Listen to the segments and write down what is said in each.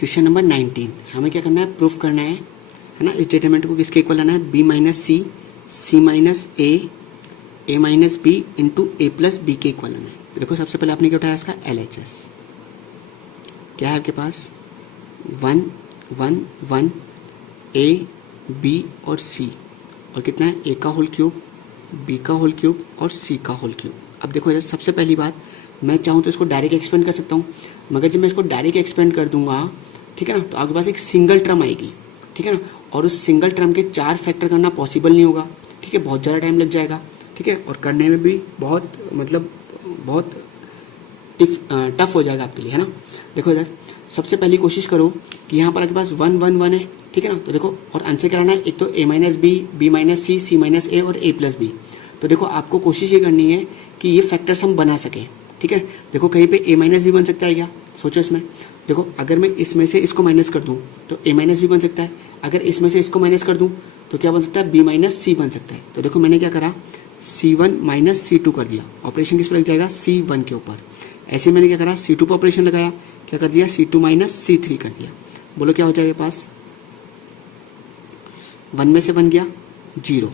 Question number 19 हमें क्या करना है, प्रूफ करना है ना। इस डिटरमिनेंट को किसके इक्वल लाना है, B minus C, C minus A minus B into A plus B के इक्वल लाना है। देखो सबसे पहले आपने क्या उठाया इसका LHS, क्या है आपके पास 1 1 1 ए बी और सी, और कितना है ए का होल क्यूब, बी का होल क्यूब और सी का होल क्यूब। अब देखो यार, सबसे पहली बात मैं चाहूँ तो इसको डायरेक्ट एक्सपेंड कर सकता हूँ, मगर जब मैं इसको डायरेक्ट एक्सपेंड कर दूंगा, ठीक है ना, तो आपके पास एक सिंगल टर्म आएगी, ठीक है ना, और उस सिंगल टर्म के 4 फैक्टर करना पॉसिबल नहीं होगा, ठीक है, बहुत ज़्यादा टाइम लग जाएगा, ठीक है, और करने में भी बहुत बहुत टफ हो जाएगा आपके लिए, है ना। देखो इधर सबसे पहली कोशिश करो कि यहाँ पर आपके पास 1 1 1 है, ठीक है ना, तो देखो और आंसर क्या करना है, एक तो ए माइनस बी, बी माइनस सी, सी माइनस ए और ए प्लस बी। तो देखो आपको कोशिश ये करनी है कि ये फैक्टर्स हम बना सकें, ठीक है। देखो कहीं पे ए माइनस बी बन सकता है क्या, सोचो इसमें। देखो अगर मैं इसमें से इसको माइनस कर दूं तो ए माइनस बी बन सकता है, अगर इसमें से इसको माइनस कर दूं तो क्या बन सकता है, बी माइनस सी बन सकता है। तो देखो मैंने क्या करा, C1 माइनस C2 कर दिया, ऑपरेशन किस पर लग जाएगा, C1 के ऊपर। ऐसे मैंने क्या करा, C2 पर ऑपरेशन लगाया, क्या कर दिया, C2 माइनस C3 कर दिया। बोलो क्या हो जाएगा पास, 1 में से 1 गया 0,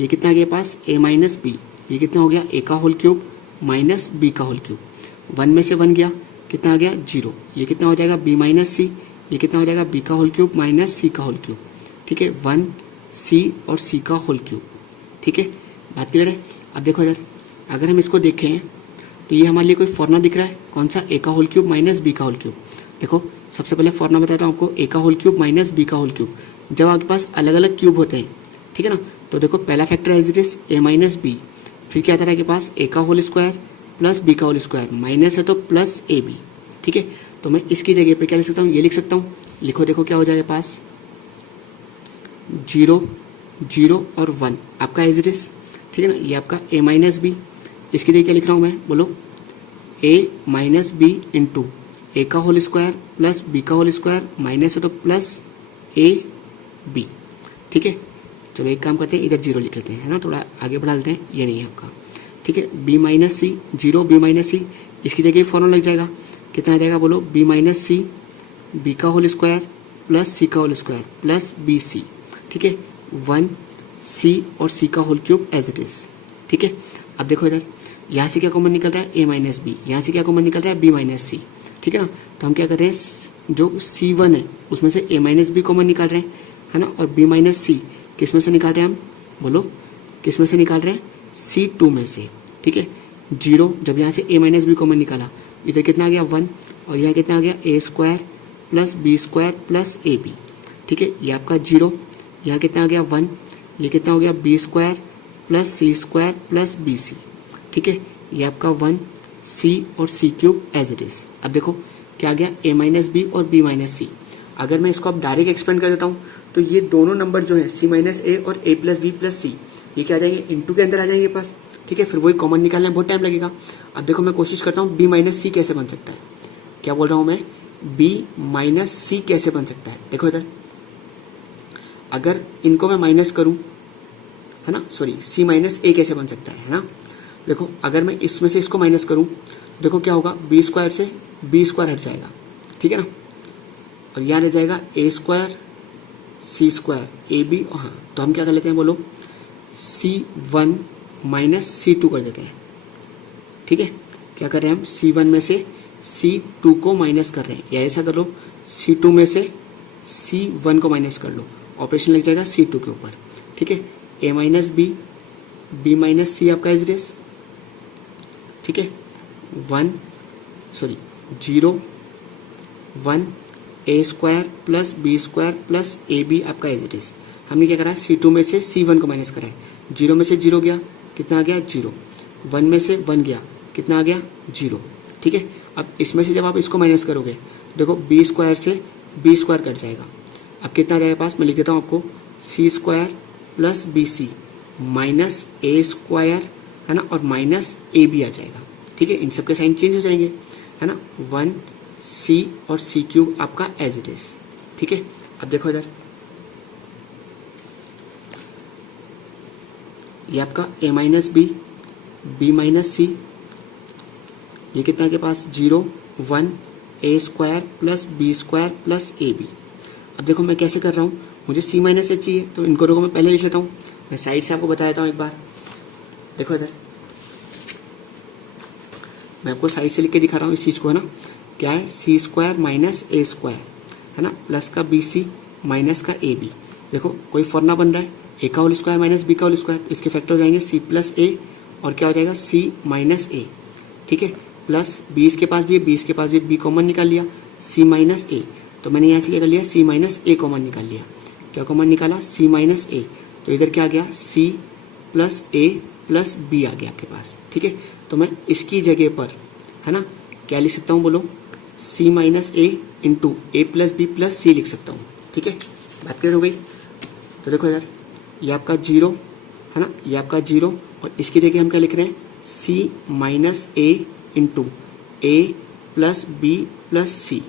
ये कितना गया पास a माइनस बी, ये कितना हो गया a का होल क्यूब माइनस b का होल क्यूब। 1 में से 1 गया, कितना आ गया 0, ये कितना हो जाएगा b माइनस सी, ये कितना हो जाएगा b का होल क्यूब माइनस c का होल क्यूब, ठीक है, 1 c और c का होल क्यूब, ठीक है, बात क्लियर है। अब देखो इधर अगर हम इसको देखें तो ये हमारे लिए कोई फॉर्मूला दिख रहा है, कौन सा, a का होल क्यूब माइनस b का होल क्यूब। देखो सबसे पहले फॉर्मूला बताता हूँ आपको, a का होल क्यूब माइनस b का होल क्यूब। जब आपके पास अलग अलग क्यूब होते हैं, ठीक है ना, तो देखो पहला factor as it is A minus B, फिर क्या आता है कि पास ए का होल स्क्वायर प्लस बी का होल स्क्वायर, माइनस है तो प्लस ए बी, ठीक है। तो मैं इसकी जगह पे क्या लिख सकता हूँ, ये लिख सकता हूँ, लिखो देखो क्या हो जाएगा पास 0 0 और 1 आपका एज इट इज, ठीक है ना, ये आपका ए माइनस बी, इसकी जगह क्या लिख रहा हूँ मैं, बोलो ए माइनस बी इंटू ए का होल स्क्वायर प्लस बी का होल स्क्वायर, माइनस है तो प्लस ए बी, ठीक है। चलो एक काम करते हैं, इधर 0 लिख लेते हैं, है ना, थोड़ा आगे बढ़ा लेते हैं, ये नहीं है आपका, ठीक है, B minus C 0 B minus C, इसकी जगह फॉर्मूला लग जाएगा, कितना आ जाएगा बोलो, बी माइनस सी बी का होल स्क्वायर प्लस सी का whole square plus B C, ठीक है, 1 सी और सी का whole cube as it is, ठीक है। अब देखो इधर यहाँ से क्या कॉमन निकल रहा है, ए माइनस बी, यहाँ से क्या कॉमन निकल रहा है, बी माइनस सी, ठीक है ना। तो हम क्या कर रहे हैं, जो C1 है उसमें से ए माइनस बी कॉमन निकाल रहे हैं, है ना, और बी माइनस सी किस में से निकाल रहे हैं हम, बोलो किस में से निकाल रहे हैं, C2 में से, ठीक है। 0 जब यहाँ से ए माइनस बी कॉमन निकाला, इधर कितना आ गया 1, और यहाँ कितना आ गया a square plus B square plus a b, ठीक है, ये आपका 0, यहाँ कितना आ गया 1, ये कितना हो गया बी स्क्वायर प्लस सी स्क्वायर प्लस बी सी, ठीक है, ये आपका 1 सी और c cube as it is. अब देखो क्या आ गया, ए माइनस बी और बी माइनस सी। अगर मैं इसको अब डायरेक्ट एक्सपेंड कर देता हूँ तो ये दोनों नंबर जो है सी माइनस ए और ए प्लस बी प्लस सी, ये क्या आ जाएंगे, इंटू के अंदर आ जाएंगे पास, ठीक है, फिर वही कॉमन निकालने में बहुत टाइम लगेगा। अब देखो मैं कोशिश करता हूँ बी माइनस सी कैसे बन सकता है, क्या बोल रहा हूँ मैं, बी माइनस सी कैसे बन सकता है। देखो इधर अगर इनको मैं माइनस करूँ, है ना, सॉरी सी माइनस ए कैसे बन सकता है ना। देखो अगर मैं इसमें से इसको माइनस करूँ, देखो क्या होगा, बी स्क्वायर से बी स्क्वायर हट जाएगा, ठीक है ना, और यहाँ रह जाएगा a square C square a b, हाँ तो हम क्या कर लेते हैं बोलो, C1 माइनस C2 कर देते हैं, ठीक है। क्या कर रहे हैं हम, C1 में से C2 को माइनस कर रहे हैं, या ऐसा कर लो C2 में से C1 को माइनस कर लो, ऑपरेशन लग जाएगा C2 के ऊपर, ठीक है, a minus b b minus c आपका इज रेस, ठीक है, 0 1 a square plus B square plus a b आपका एज इट इज। हमने क्या करा, C2 में से C1 को माइनस करा है, 0 में से 0 गया, कितना आ गया 0, 1 में से 1 गया, कितना आ गया 0, ठीक है। अब इसमें से जब आप इसको माइनस करोगे, देखो बी स्क्वायर से बी स्क्वायर कट जाएगा, अब कितना आ जाएगा पास, मैं लिख देता हूँ आपको, c square plus B c minus a square, है ना, और माइनस ए बी आ जाएगा, ठीक है, इन सबके साइन चेंज हो जाएंगे, है ना, 1 सी और सी क्यूब आपका एज इट इज, ठीक है। अब देखो इधर ये आपका a minus b b minus c, ये कितना के पास 0 1 a square plus B square plus a b. अब देखो मैं कैसे कर रहा हूँ, मुझे सी माइनस एच चाहिए, तो इनको देखो मैं पहले लिख लेता हूँ। मैं साइड से आपको बता देता हूँ एक बार, देखो इधर मैं आपको साइड से लिख के दिखा रहा हूँ इस चीज़ को, है ना। क्या है, सी स्क्वायर माइनस ए स्क्वायर, है ना, प्लस का बी सी माइनस का ए बी। देखो कोई फॉर्मूला बन रहा है, ए का होल स्क्वायर माइनस बी का होल स्क्वायर, इसके फैक्टर हो जाएंगे सी प्लस ए और क्या हो जाएगा सी माइनस ए, ठीक है, प्लस बी इसके पास भी है, बी इसके पास भी, बी कॉमन निकाल लिया, सी माइनस ए। तो मैंने यहाँ से क्या कर लिया, सी माइनस ए कॉमन निकाल लिया। क्या कॉमन निकाला, सी माइनस ए। तो इधर क्या आ गया, सी प्लस ए प्लस बी आ गया आपके पास, ठीक है। तो मैं इसकी जगह पर, है ना, क्या लिख सकता हूँ बोलो, सी minus A into A plus B plus सी लिख सकता हूँ, ठीक है। बात क्लियर हो गई। तो देखो यार, ये आपका जीरो, है ना, ये आपका जीरो, और इसकी जगह हम क्या लिख रहे हैं, सी minus A into A plus B plus सी,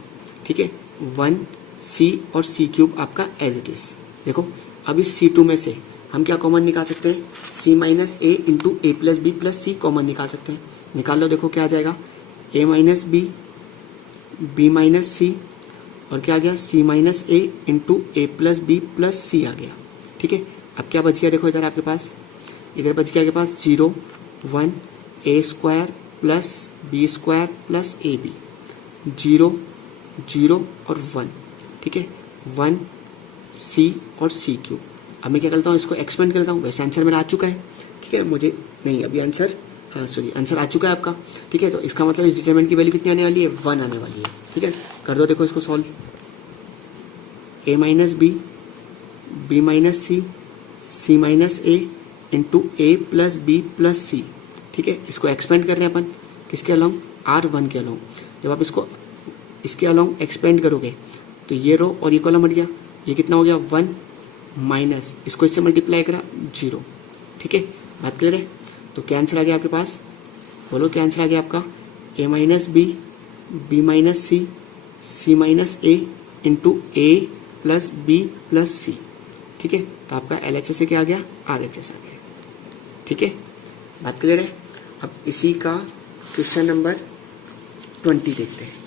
ठीक है, 1 सी और सी क्यूब आपका एज इट इज। देखो अब इस C2 में से हम क्या कॉमन निकाल सकते हैं, सी minus A into A plus B plus C common निकाल सकते हैं। निकाल लो, देखो क्या आ जाएगा, ए माइनस बी माइनस सी, और क्या आ गया, सी minus A into A plus B plus सी आ गया, ठीक है। अब क्या बच गया, देखो इधर आपके पास, इधर बच गया आपके पास 0 1 a square plus B square plus a b, 0 0 और 1, ठीक है, 1 सी और सी क्यूब। अब मैं क्या करता हूँ, इसको एक्सपेंड करता हूँ। वैसे आंसर मेरा आ चुका है, ठीक है, मुझे नहीं अभी आंसर आंसर आ चुका है आपका, ठीक है। तो इसका मतलब इस डिटरमिनेंट की वैल्यू कितनी आने वाली है, 1 आने वाली है, ठीक है। कर दो, देखो इसको solve, A minus B minus C minus A into A plus B plus सी, ठीक है। इसको एक्सपेंड कर रहे हैं अपन, किसके अलोंग, R1 के अलोंग। जब आप इसको इसके अलोंग एक्सपेंड करोगे तो ये रो और ये कॉलम हट गया, ये कितना हो गया 1 माइनस, इसको इससे मल्टीप्लाई करा 0, ठीक है। बात क्लियर है। तो क्या आंसर आ गया आपके पास, बोलो क्या आंसर आ गया आपका, a minus B minus C minus A into A plus B plus सी, ठीक है। तो आपका LHS से क्या आ गया, RHS आ गया, ठीक है। बात क्लियर है। अब इसी का क्वेश्चन नंबर 20 देखते हैं।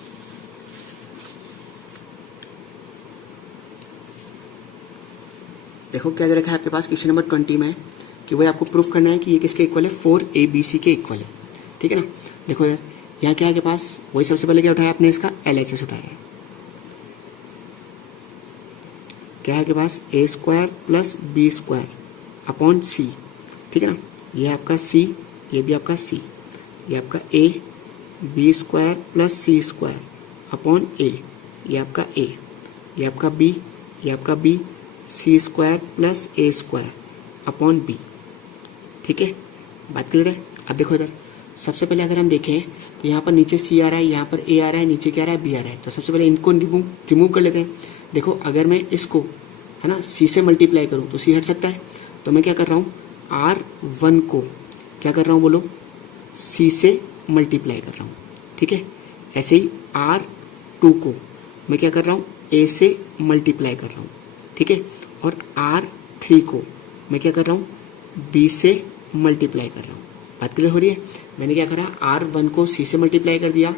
देखो क्या दे रखा है आपके पास क्वेश्चन नंबर 20 में, कि वही आपको प्रूफ करना है कि ये किसके इक्वल है, 4ABC के इक्वल है, ठीक है ना। देखो यार, यहाँ क्या है आपके पास, वही सबसे पहले क्या उठाया आपने, इसका LHS उठाया है। क्या है आपके पास, a square plus B square upon c, ठीक है ना। ये आपका सी, ये भी आपका सी, ये आपका a b square plus C square upon a, ये आपका ए, ये आपका बी, ये आपका b, c square plus a square upon b, ठीक है। बात क्लियर है। अब देखो इधर, सबसे पहले अगर हम देखें तो यहाँ पर नीचे सी आ रहा है, यहाँ पर ए आ रहा है, नीचे क्या आ रहा है, बी आ रहा है। तो सबसे पहले इनको रिमूव कर लेते हैं। देखो अगर मैं इसको, है ना, सी से मल्टीप्लाई करूँ तो सी हट सकता है। तो मैं क्या कर रहा हूँ, R1 को क्या कर रहा हूँ बोलो, सी से मल्टीप्लाई कर रहा हूँ, ठीक है। ऐसे ही R2 को मैं क्या कर रहा हूँ, ए से मल्टीप्लाई कर रहा हूँ, ठीक है। और R3 को मैं क्या कर रहा हूँ, बी से मल्टीप्लाई कर रहा हूँ। बात क्लियर हो रही है। मैंने क्या करा, R1 को सी से मल्टीप्लाई कर दिया,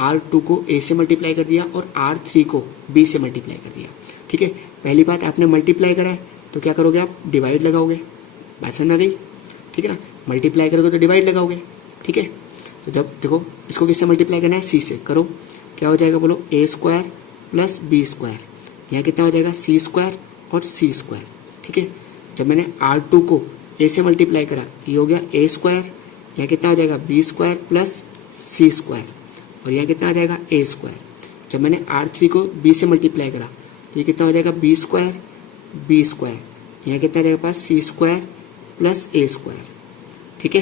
R2 को ए से मल्टीप्लाई कर दिया और R3 को बी से मल्टीप्लाई कर दिया, ठीक है। पहली बात, आपने मल्टीप्लाई करा है तो क्या करोगे आप, डिवाइड लगाओगे। बात समझ आ गई, ठीक है ना। मल्टीप्लाई करोगे तो डिवाइड लगाओगे, ठीक है। तो जब देखो इसको किससे मल्टीप्लाई करना है, सी से करो। क्या हो जाएगा बोलो, ए स्क्वायर प्लस बी स्क्वायर, यहाँ कितना हो जाएगा, सी स्क्वायर और सी स्क्वायर, ठीक है। जब मैंने R2 को ए से मल्टीप्लाई करा, ये हो गया ए स्क्वायर, यहाँ कितना हो जाएगा, बी स्क्वायर प्लस सी स्क्वायर, और यहाँ कितना आ जाएगा, ए स्क्वायर। जब मैंने R3 को बी से मल्टीप्लाई करा तो ये कितना हो जाएगा, बी स्क्वायर, यहाँ कितना आ जाएगा पास, सी स्क्वायर प्लस ए स्क्वायर, ठीक है।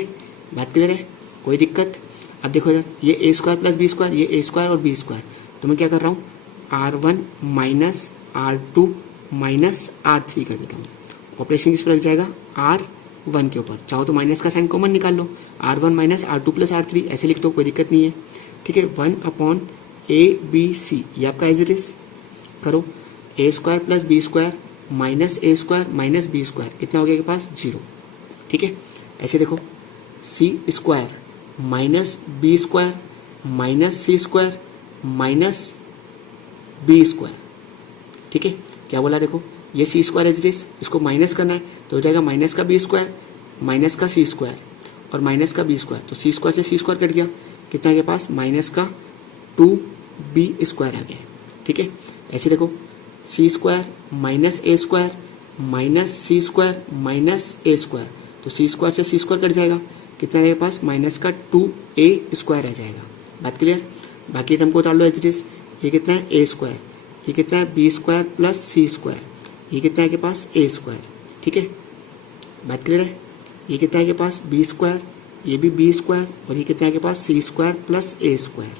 बात क्लियर है, कोई दिक्कत। अब देखो इधर, ये ए स्क्वायर प्लस बी स्क्वायर, ये ए स्क्वायर और बी स्क्वायर। तो मैं क्या कर रहा हूँ, R1 minus R2 minus R3 कर देता हूँ। ऑपरेशन किस पर लग जाएगा, R1 के ऊपर। चाहो तो माइनस का साइन कॉमन निकाल लो, R1 minus R2 plus R3 ऐसे लिख दो, कोई दिक्कत नहीं है, ठीक है। 1 अपॉन ABC, ये आपका एज इट इज करो। A square plus B square minus a square minus b square, कितना हो गया के पास, 0, ठीक है। ऐसे देखो, c square minus b square minus c square minus b square. ठीक है, क्या बोला देखो, ये c square as it is, इसको माइनस करना है तो हो जाएगा माइनस का बी स्क्वायर माइनस का सी स्क्वायर और माइनस का बी स्क्वायर, तो सी स्क्वायर से सी स्क्वायर कट गया, कितना के पास माइनस का 2b स्क्वायर आ गया। ठीक है, ऐसे देखो c square minus a square minus c square minus a square, तो सी स्क्वायर से सी स्क्वायर कट जाएगा, कितना के पास माइनस का 2a स्क्वायर आ जाएगा। बात क्लियर, बाकी टर्म को उतार लो एज इट इज, ये कितना है ए स्क्वायर, ये कितना है बी स्क्वायर प्लस सी स्क्वायर, ये कितना है के पास ए स्क्वायर। ठीक है, बात क्लियर है, ये कितना है के पास बी स्क्वायर, ये भी बी स्क्वायर और ये कितना है के पास सी स्क्वायर प्लस ए स्क्वायर।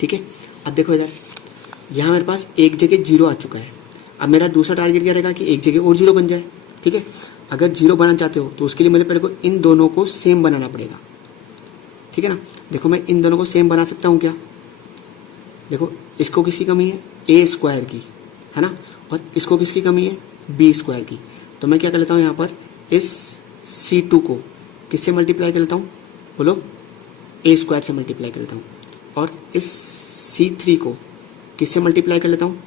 ठीक है, अब देखो इधर, यहाँ मेरे पास एक जगह जीरो आ चुका है, अब मेरा दूसरा टारगेट क्या रहेगा कि एक जगह और जीरो बन जाए। ठीक है, अगर जीरो बनाना चाहते हो तो उसके लिए मुझे पहले को इन दोनों को सेम बनाना पड़ेगा। ठीक है ना, देखो मैं इन दोनों को सेम बना सकता हूँ क्या, देखो इसको किसकी कमी है ए स्क्वायर की, है ना, और इसको किसकी कमी है बी स्क्वायर की, तो मैं क्या कर लेता हूँ यहाँ पर इस C2 को किससे मल्टीप्लाई कर लेता हूँ, बोलो ए स्क्वायर से मल्टीप्लाई कर लेता हूँ, और इस C3 को किससे मल्टीप्लाई कर लेता हूँ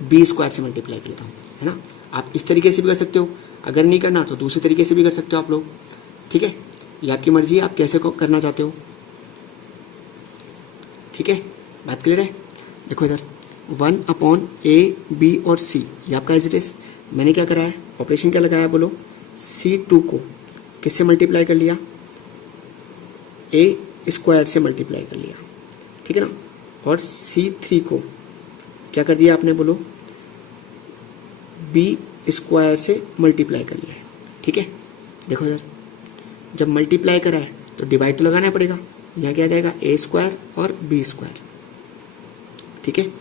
बी स्क्वायर से मल्टीप्लाई कर लेता हूँ, है ना। आप इस तरीके से भी कर सकते हो, अगर नहीं करना तो दूसरे तरीके से भी कर सकते हो आप लोग। ठीक है, ये आपकी मर्जी है, आप कैसे को करना चाहते हो। ठीक है, बात क्लियर है। देखो इधर 1/a b और c, ये आपका एज इट इज, मैंने क्या करा है ऑपरेशन क्या लगाया बोलो, C2 को किससे मल्टीप्लाई कर लिया ए स्क्वायर से मल्टीप्लाई कर लिया। ठीक है ना, और C3 को क्या कर दिया आपने बोलो बी स्क्वायर से मल्टीप्लाई कर लिया है। ठीक है, देखो इधर जब मल्टीप्लाई करा है तो डिवाइड तो लगाना पड़ेगा, यहाँ क्या आ जाएगा ए स्क्वायर और बी स्क्वायर। ठीक है,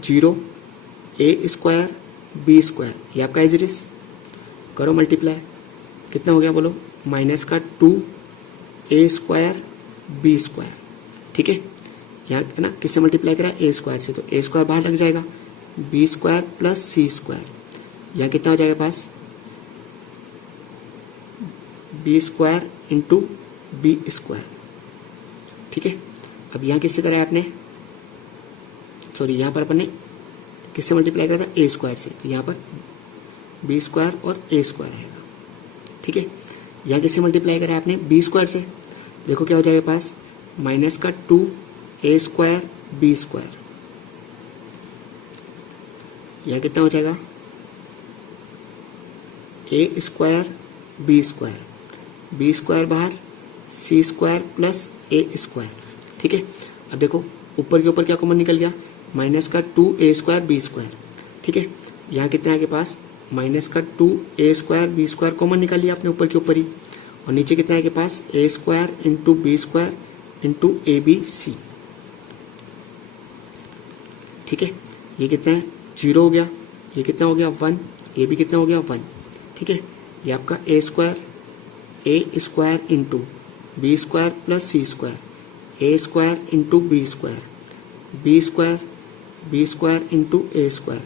0 ए स्क्वायर बी स्क्वायर, ये आपका एज इट इज, करो मल्टीप्लाई, कितना हो गया बोलो माइनस का 2a स्क्वायर बी स्क्वायर। ठीक है, यहाँ है ना किससे मल्टीप्लाई करा ए स्क्वायर से, तो ए स्क्वायर बाहर लग जाएगा, बी स्क्वायर प्लस सी स्क्वायर, यहाँ कितना हो जाएगा पास b square into b square. ठीक है, अब यहाँ किससे करा है आपने, सॉरी यहाँ पर अपन ने किससे मल्टीप्लाई करा था ए स्क्वायर से, तो यहाँ पर बी स्क्वायर और ए स्क्वायर आएगा। ठीक है, यहाँ किससे मल्टीप्लाई करा है आपने बी स्क्वायर से, देखो क्या हो जाएगा पास माइनस का 2a स्क्वायर बी स्क्वायर, यहाँ कितना हो जाएगा a square B square, B square बाहर c square plus a square. ठीक है, अब देखो ऊपर के ऊपर क्या कॉमन निकल गया माइनस का 2a स्क्वायर बी स्क्वायर। ठीक है, यहाँ कितना है के पास माइनस का 2a square B square common निकाल लिया आपने ऊपर के ऊपर ही, और नीचे कितना है के पास a square into b square into a B C. ठीक है, ये कितना है 0 हो गया, ये कितना हो गया 1, ये भी कितना हो गया 1। ठीक है, ये आपका a square into b square plus C square, a square into b square, B square into a square,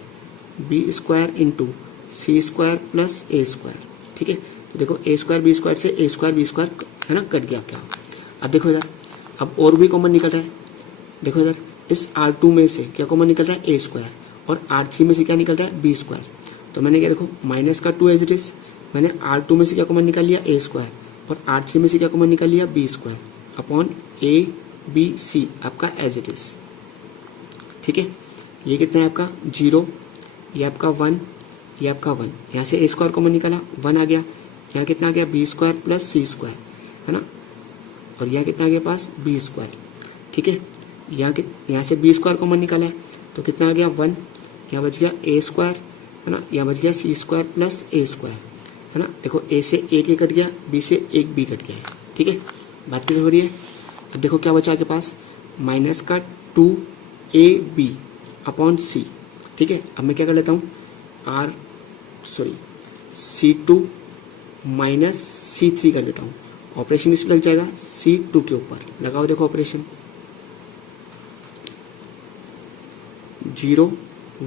B square into c square plus a square. ठीक है, तो देखो ए स्क्वायर बी स्क्वायर से ए स्क्वायर बी स्क्वायर है ना cut गया क्या। अब देखो इधर, अब और भी कॉमन निकल रहा है, देखो इधर इस R2 में से क्या कॉमन निकल रहा है ए स्क्वायर, और R3 में से क्या निकल रहा है बी स्क्वायर, तो मैंने क्या देखो माइनस का 2 एज इट इज, मैंने R2 में से क्या कॉमन निकाल लिया ए स्क्वायर, और R3 में से क्या कॉमन निकाल लिया B square upon A B C आपका एज इट इज। ठीक है, ये कितना है आपका 0, ये आपका 1, ये आपका 1, यहाँ से ए स्क्वायर कॉमन निकाला 1 आ गया, यहाँ कितना आ गया बी स्क्वायर प्लस सी स्क्वायर, है ना, और यहाँ कितना आ गया पास बी स्क्वायर। ठीक है, यहाँ से बी स्क्वायर कॉमन निकाला है तो कितना आ गया 1, यहाँ बच गया ए स्क्वायर, है ना, यहाँ बच गया सी स्क्वायर प्लस ए स्क्वायर, है ना। देखो ए से एक ए कट गया, बी से एक बी कट गया है। ठीक है, बात क्लियर हो रही है। अब देखो क्या बचा के पास माइनस का 2ab अपॉन सी। ठीक है, अब मैं क्या कर लेता हूँ C2 माइनस C3 कर लेता हूँ, ऑपरेशन इस पर लग जाएगा C2 के ऊपर, लगाओ देखो ऑपरेशन, 0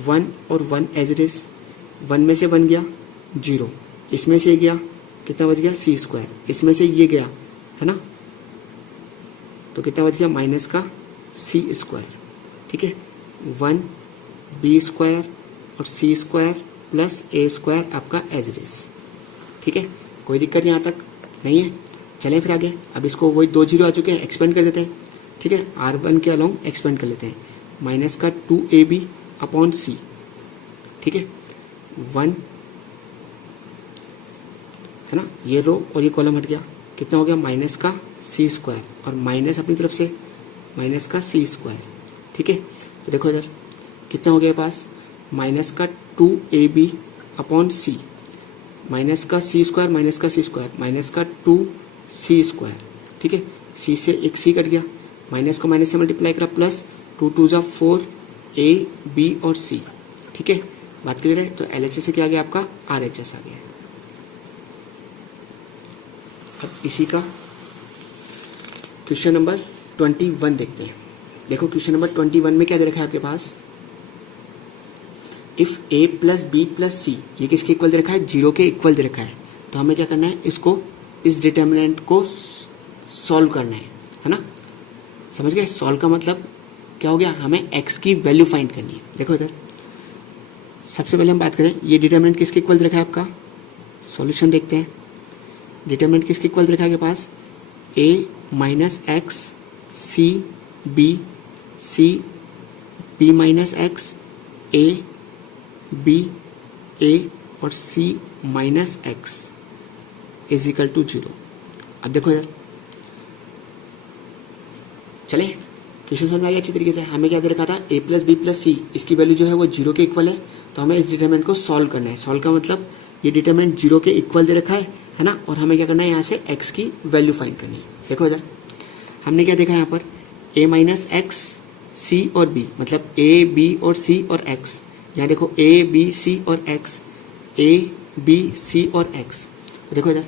1 और 1 एज इट इज, 1 में से 1 गया 0, इसमें से गया कितना बच गया सी स्क्वायर, इसमें से ये गया है ना तो कितना बच गया माइनस का सी स्क्वायर, ठीक है, 1 बी स्क्वायर और सी स्क्वायर प्लस ए स्क्वायर आपका एज इट इज, ठीक है। कोई दिक्कत यहाँ तक नहीं है। चलें फिर आगे, अब इसको वही 2 जीरो आ चुके हैं, एक्सपेंड कर देते हैं, ठीक है, R1 के अलोंग एक्सपेंड कर लेते हैं, माइनस का 2ab अपॉन सी, ठीक है, 1 है ना, ये रो और ये कॉलम हट गया, कितना हो गया माइनस का सी स्क्वायर और माइनस अपनी तरफ से माइनस का सी स्क्वायर, ठीक है। तो देखो इधर कितना हो गया पास, माइनस का 2ab अपॉन सी, माइनस का सी स्क्वायर माइनस का सी स्क्वायर माइनस का 2c स्क्वायर, ठीक है, सी से एक सी कट गया, माइनस को माइनस से मल्टीप्लाई करा, प्लस 2 2 जा 4 a b और c, ठीक है, बात क्लियर है। तो LHS से क्या आ गया आपका RHS आ गया। अब इसी का क्वेश्चन नंबर 21 देखते हैं। देखो क्वेश्चन नंबर 21 में क्या दे रखा है आपके पास, if a plus B plus c, ये किसके इक्वल दे रखा है, 0 के इक्वल दे रखा है। तो हमें क्या करना है, इसको इस डिटर्मिनेंट को सॉल्व करना है ना, समझ गए। सॉल्व का मतलब क्या हो गया, हमें x की वैल्यू फाइंड करनी है। देखो इधर सबसे पहले हम बात करें, ये डिटर्मिनेंट किसके इक्वल दे रखा है आपका, सॉल्यूशन देखते हैं। डिटर्मिनेंट किसके इक्वल दे रखा है आपके पास, a minus X C B minus X a b a और c minus X is equal to 0। अब देखो यार, चले क्वेश्चन समझ में आ गया अच्छी तरीके से। हमें क्या दे रखा था, a प्लस बी प्लस सी, इसकी वैल्यू जो है वो 0 के इक्वल है, तो हमें इस डिटरमिनेंट को सॉल्व करना है। सॉल्व का मतलब ये डिटरमिनेंट 0 के इक्वल दे रखा है ना, और हमें क्या करना है, यहाँ से x की वैल्यू फाइंड करनी है। देखो इधर हमने क्या देखा है, यहाँ पर a माइनस एक्स सी और b, मतलब a b और c और x। यहाँ देखो a b c और x, a b c और x। देखो इधर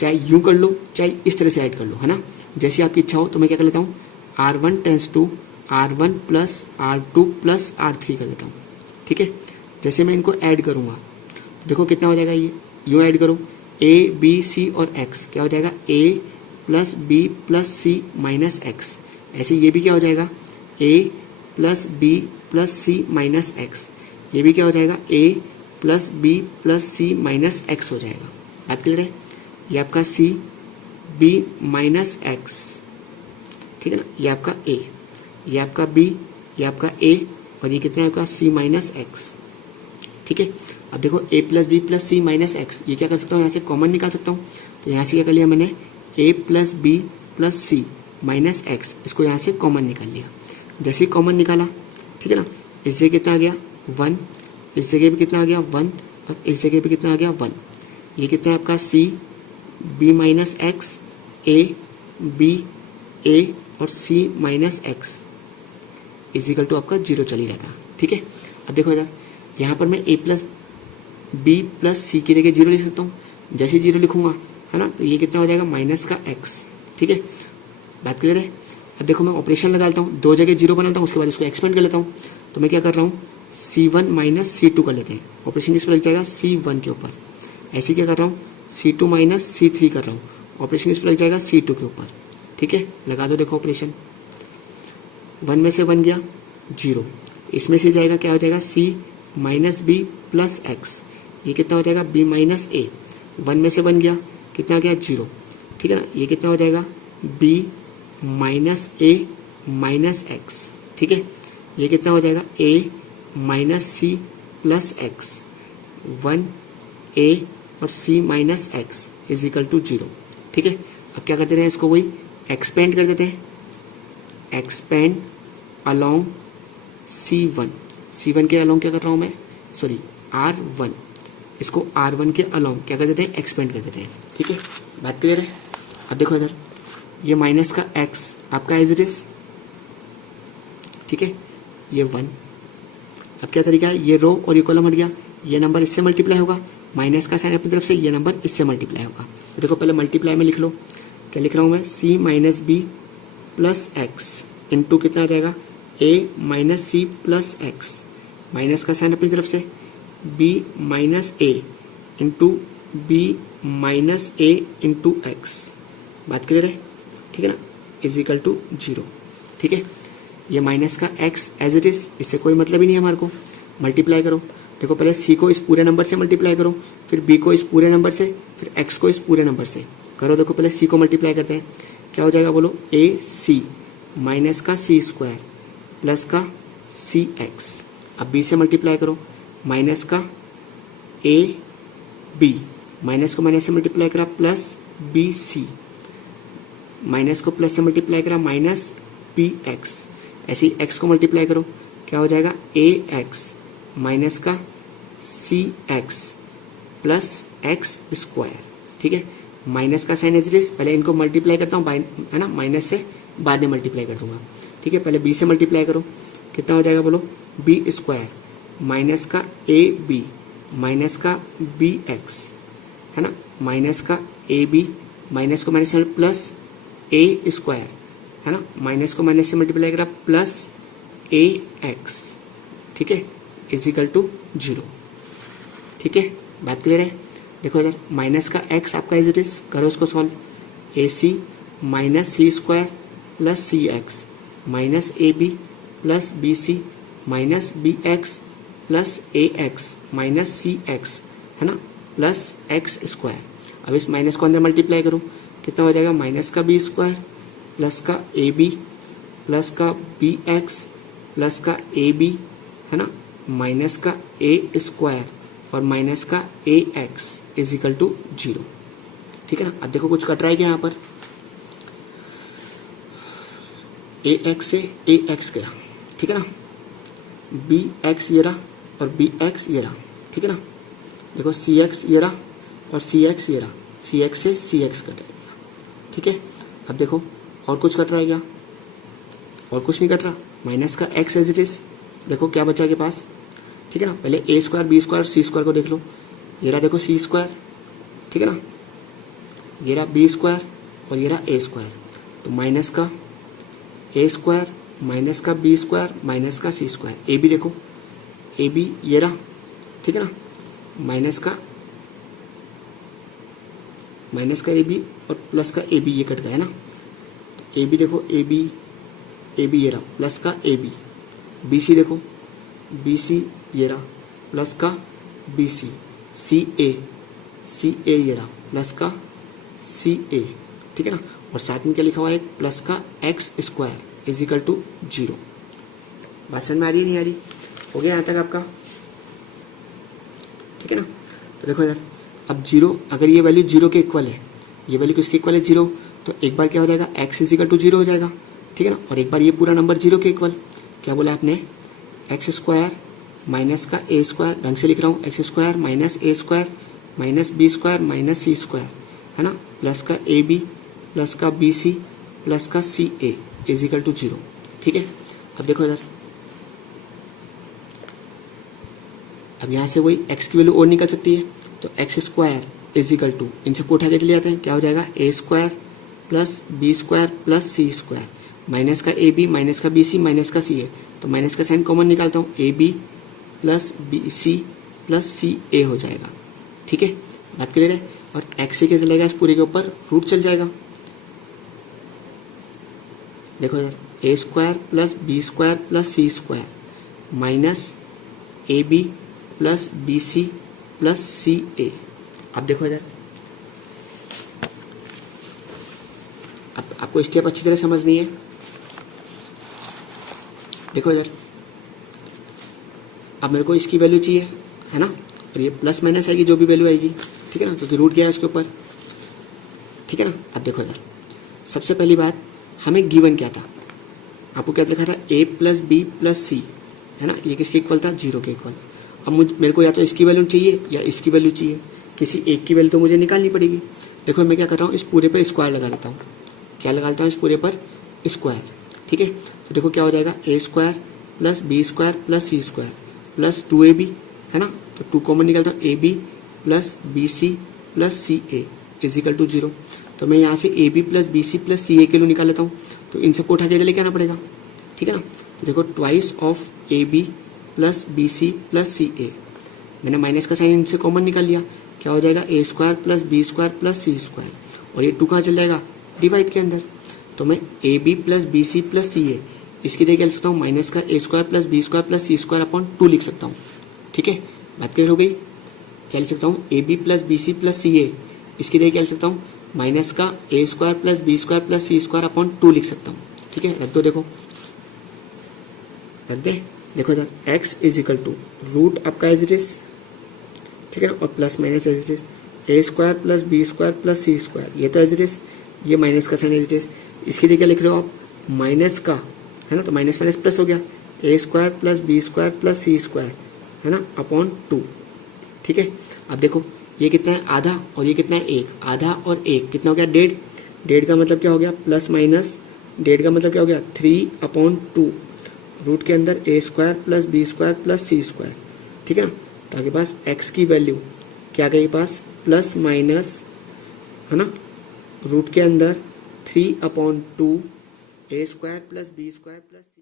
चाहे यूं कर लो चाहे इस तरह से ऐड कर लो, है ना, जैसी आपकी इच्छा हो। तो मैं क्या कर लेता हूँ, R1 tense to R1 plus R2 plus R3 कर देता हूँ, ठीक है। जैसे मैं इनको ऐड करूँगा तो देखो कितना हो जाएगा, ये यूं ऐड करो, a b c और x, क्या हो जाएगा a plus b plus c minus x। ऐसे ये भी क्या हो जाएगा, a plus b plus c minus x। ये भी क्या हो जाएगा, a plus b plus c minus x हो जाएगा। बात क्लियर है। ये आपका c b माइनस x, ठीक है ना, ये आपका a, ये आपका b, ये आपका a और ये कितना है आपका c माइनस x, ठीक है। अब देखो a plus B plus C minus X, ये क्या कर सकता हूँ, यहाँ से कॉमन निकाल सकता हूँ। तो यहाँ से क्या कर लिया मैंने, a plus B plus C minus X, इसको यहाँ से कॉमन निकाल लिया। जैसे ही कॉमन निकाला, ठीक है ना, इस जगह कितना आ गया 1, इस जगह भी कितना आ गया 1 और इस जगह भी कितना आ गया 1। ये कितना है आपका c b minus X, a b a और c minus X equal to आपका 0 चल ही रहता, ठीक है। अब देखो इधर यहाँ पर मैं a प्लस बी प्लस सी की जगह 0 लिख सकता हूँ। जैसे 0 लिखूंगा, है ना, तो ये कितना हो जाएगा माइनस का x, ठीक है। बात क्लियर है। अब देखो मैं ऑपरेशन लगाता हूँ, 2 जगह 0 बनाता हूँ, उसके बाद इसको एक्सपेंड कर लेता हूँ। तो मैं क्या कर रहा हूँ, c1 माइनस c2 कर लेते हैं। ऑपरेशन किस पर लग जाएगा, c1 के ऊपर। ऐसे क्या कर रहा हूँ, c2 माइनस c3 कर रहा हूँ। ऑपरेशन किस पर लग जाएगा, c2 के ऊपर, ठीक है। लगा दो, देखो ऑपरेशन 1 में से 1 गया 0, इसमें से जाएगा क्या हो जाएगा c minus B plus X. ये कितना हो जाएगा b माइनस ए, 1 में से 1 गया, कितना गया 0, ठीक है ना। ये कितना हो जाएगा b minus A minus X, ठीक है। ये कितना हो जाएगा a minus C plus X, 1 a और c minus X is equal to 0, ठीक है। अब क्या करते हैं, इसको वही एक्सपेंड कर देते हैं, एक्सपेंड अलोंग c1 के अलोंग क्या कर रहा हूँ मैं, सॉरी R1, इसको R1 के अलोंग क्या कर देते हैं, एक्सपेंड कर देते हैं, ठीक है। बात क्लियर है। अब देखो इधर ये माइनस का x आपका एज इट इज, ठीक है, ये 1। अब क्या तरीका है, ये रो और ये कॉलम हट गया, ये नंबर इससे मल्टीप्लाई होगा, माइनस का साइन अपनी तरफ से, ये नंबर इससे मल्टीप्लाई होगा। तो देखो पहले मल्टीप्लाई में लिख लो, क्या लिख रहा हूँ मैं, c minus B plus X into कितना आ जाएगा a minus C plus X, minus का साइन अपनी तरफ से, b minus A into B minus A into X. बात क्लियर है, ठीक है ना। Is equal to 0। ठीक है, ये माइनस का x एज इट इज, इससे कोई मतलब ही नहीं है हमारे को। मल्टीप्लाई करो, देखो पहले c को इस पूरे नंबर से मल्टीप्लाई करो, फिर b को इस पूरे नंबर से, फिर x को इस पूरे नंबर से करो। देखो पहले c को मल्टीप्लाई करते हैं, क्या हो जाएगा बोलो, ac माइनस का c स्क्वायर प्लस का cx। अब b से मल्टीप्लाई करो, माइनस का ab, माइनस को माइनस से मल्टीप्लाई करा प्लस bc, माइनस को प्लस से मल्टीप्लाई करा माइनस bx। ऐसे ही x को मल्टीप्लाई करो, क्या हो जाएगा ax माइनस का cx प्लस x स्क्वायर। ठीक है, माइनस का साइन एज इट इज, पहले इनको मल्टीप्लाई करता हूँ है ना, माइनस से बाद में मल्टीप्लाई कर दूंगा। ठीक है, पहले b से मल्टीप्लाई करो, कितना हो जाएगा बोलो, b स्क्वायर माइनस का ab माइनस का bx, है ना, माइनस का ab, माइनस को माइनस से प्लस a स्क्वायर, है ना, माइनस को माइनस से मल्टीप्लाई करा प्लस ax। ठीक है, इज इक्वल टू 0। ठीक है, बात क्लियर है। देखो इधर माइनस का x आपका इज इट इज, करो उसको solve, ac minus c square plus cx minus ab plus bc minus bx plus ax minus cx, है ना, प्लस x स्क्वायर। अब इस माइनस को अंदर मल्टीप्लाई करो, कितना हो जाएगा, माइनस का b स्क्वायर प्लस का ab प्लस का bx प्लस का ab, है ना, माइनस का a स्क्वायर और माइनस का ax इज इक्वल टू 0। ठीक है ना। अब देखो कुछ कट रहा है क्या यहाँ पर, ax से ax गया, ठीक है ना, bx ये रहा और bx ये रहा, ठीक है ना। देखो cx ये रहा और cx ये रहा, cx से cx कट गया, ठीक है। अब देखो और कुछ कट रहा है क्या, और कुछ नहीं कट रहा, माइनस का x एज इट इज। देखो क्या बचा के पास, ठीक है ना। पहले a square B square C square को देख लो, ये रहा देखो c स्क्वायर, ठीक है ना, ये रहा b स्क्वायर और ये रहा a स्क्वायर। तो माइनस का a स्क्वायर माइनस का b स्क्वायर माइनस का c स्क्वायर, ए बी देखो ए बी ये रहा, ठीक है ना, माइनस का ए बी और प्लस का ए बी ये कट गया है ना। तो ए बी देखो ए बी ये रहा प्लस का ए बी, बी सी देखो बी सी ये रहा प्लस का बी सी ए ये रहा प्लस का सी ए, ठीक है ना। और साथ में क्या लिखा हुआ है, प्लस का X square is equal to 0। बात समझ में आ रही है नहीं आ रही, हो गया यहाँ तक आपका, ठीक है ना। तो देखो इधर अब 0, अगर ये वैल्यू 0 के इक्वल है, ये वैल्यू किसके इक्वल है 0, तो एक बार क्या हो जाएगा x इज इक्वल टू 0 हो जाएगा, ठीक है ना। और एक बार ये पूरा नंबर 0 के इक्वल, क्या बोला आपने, एक्स स्क्वायर माइनस का ए स्क्वायर, ढंग से लिख रहा हूँ, x square minus a square minus b square minus c square, है ना, प्लस का ए बी प्लस का बी सी प्लस का c a is equal to 0, ठीक है। अब देखो इधर, अब यहाँ से वही x की वैल्यू और निकल सकती है, तो x square is equal to, इन सबको उठा के चले जाते हैं, क्या हो जाएगा a square plus B square plus C square minus का ए बी माइनस का बी सी माइनस का सी ए, तो माइनस का साइन कॉमन निकालता हूँ, a b plus B c plus c a हो जाएगा, ठीक है। बात क्लियर है। और एक्स से क्या चलेगा, इस पूरे के ऊपर रूट चल जाएगा। देखो इधर a square plus B square plus C square minus a b plus B c plus c a. अब देखो इधर, अब आपको स्टेप अच्छी तरह समझनी है। देखो इधर, अब मेरे को इसकी वैल्यू चाहिए, है ना, और ये प्लस माइनस आएगी जो भी वैल्यू आएगी, ठीक है ना, क्योंकि रूट गया है इसके ऊपर, ठीक है ना। अब देखो इधर, सबसे पहली बात, हमें गिवन क्या था, आपको क्या लिखा था, a प्लस बी प्लस सी, है ना, ये किसके इक्वल था, 0 के इक्वल। अब मेरे को या तो इसकी वैल्यू चाहिए या इसकी वैल्यू चाहिए, किसी एक की वैल्यू तो मुझे निकालनी पड़ेगी। देखो मैं क्या कर रहा हूँ, इस पूरे पर स्क्वायर लगा लेता हूँ, क्या लगा लेता हूँ, इस पूरे पर स्क्वायर, ठीक है। तो देखो क्या हो जाएगा, a square plus B square plus C square plus 2ab, है ना, तो 2 कॉमन निकालता हूँ, a b plus B c plus c a is equal to 0। तो मैं यहाँ से a b plus B c plus c a के लिए निकाल लेता हूँ, तो इन सबको उठा के लेके आना पड़ेगा, ठीक है ना। तो देखो twice of a b plus B c plus c a, मैंने माइनस का साइन इनसे कॉमन निकाल लिया, क्या हो जाएगा, a square plus B square plus C square, और ये 2 कहाँ चल जाएगा, डिवाइड के अंदर। तो मैं a b plus B c plus c a इसकी जगह क्या लिख सकता हूँ, माइनस का a square plus B square plus C square upon 2 लिख सकता हूँ। ठीक है, बात क्लियर हो गई। क्या लिख सकता हूँ, a b plus B c plus c a इसकी जगह क्या लिख सकता हूँ, माइनस का a square plus B square plus C square upon 2 लिख सकता हूँ। ठीक है, रख दो, देखो रख दे, देखो इधर x is equal to root आपका एज इट इज, ठीक है, और plus minus as it is A square plus B square plus C square, ये तो एज इट इज, ये माइनस का साइन एज इट इज। इसकी जगह क्या लिख रहे हो आप, माइनस का, है ना, तो माइनस माइनस प्लस हो गया, a square plus B square plus C square, है ना, अपॉन 2। ठीक है, अब देखो ये कितना है, आधा, और ये कितना है, 1, आधा और 1 कितना हो गया, 1.5, 1.5 का मतलब क्या हो गया, प्लस माइनस 1.5 का मतलब क्या हो गया, 3/2 रूट के अंदर a square plus B square plus C square. ठीक है ना, तो आपके पास x की वैल्यू क्या गई पास, प्लस माइनस, है ना, रूट के अंदर 3/2 a square plus B square plus C.